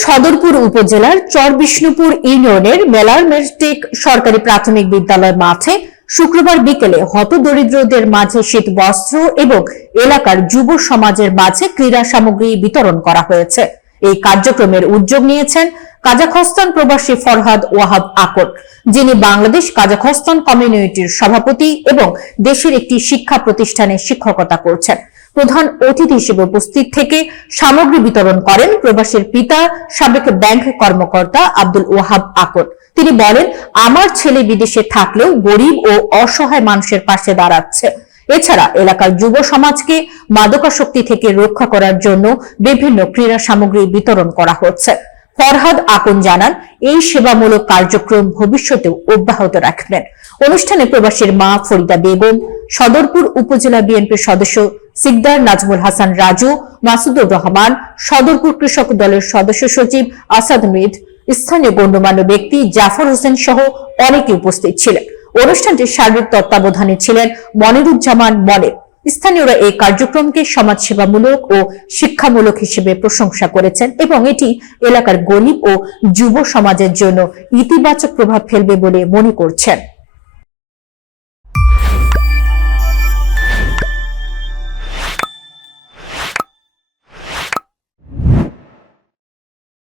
সদরপুর উপজেলার চরবিষ্ণুপুর ইউনিয়নের মেলারমেস্টিক সরকারি প্রাথমিক বিদ্যালয় মাঠে শুক্রবার বিকেলে হতদরিদ্রদের মাঝে শীত বস্ত্র এবং এলাকার যুব সমাজের মাঝে ক্রীড়া সামগ্রী বিতরণ করা হয়েছে। এই কার্যক্রমের উদ্যোগ নিয়েছেন কাজাখস্তান প্রবাসী ফরহাদ ওয়াহাব আকন, যিনি বাংলাদেশ কাজাখস্তান কমিউনিটির সভাপতি এবং দেশের একটি শিক্ষা প্রতিষ্ঠানে শিক্ষকতা করছেন। প্রধান অতিথি হিসেবে উপস্থিত থেকে সামগ্রী বিতরণ করেন প্রবাসীর পিতা সাবেক ব্যাংক কর্মকর্তা আব্দুল ওয়াহাব আকন। তিনি বলেন, আমার ছেলে বিদেশে থাকলেও গরিব ও অসহায় মানুষের পাশে দাঁড়াচ্ছে। এছাড়া এলাকার যুব সমাজকে মাদকাসক্তি থেকে রক্ষা করার জন্য বিভিন্ন ক্রীড়া সামগ্রী বিতরণ করা হচ্ছে। ফরহাদ আকন জানান, এই সেবামূলক কার্যক্রম ভবিষ্যতেও অব্যাহত রাখবেন। অনুষ্ঠানে প্রবাসীর মা ফরিদা বেগম, সদরপুর উপজেলা বিএনপির সদস্য সিকদার নাজমুল হাসান রাজু, মাসুদুর রহমান, সদরপুর কৃষক দলের সদস্য সচিব আসাদ মৃদ, স্থানীয় গণ্যমান্য ব্যক্তি জাফর হোসেন সহ অনেকে উপস্থিত ছিলেন। অনুষ্ঠানটির সার্বিক তত্ত্বাবধানে ছিলেন মনিরুজ্জামান মনির। স্থানীয়রা এই কার্যক্রমকে সমাজসেবামূলক ও শিক্ষামূলক হিসেবে প্রশংসা করেছেন এবং এটি এলাকার গরিব ও যুব সমাজের জন্য ইতিবাচক প্রভাব ফেলবে বলে মনে করছেন।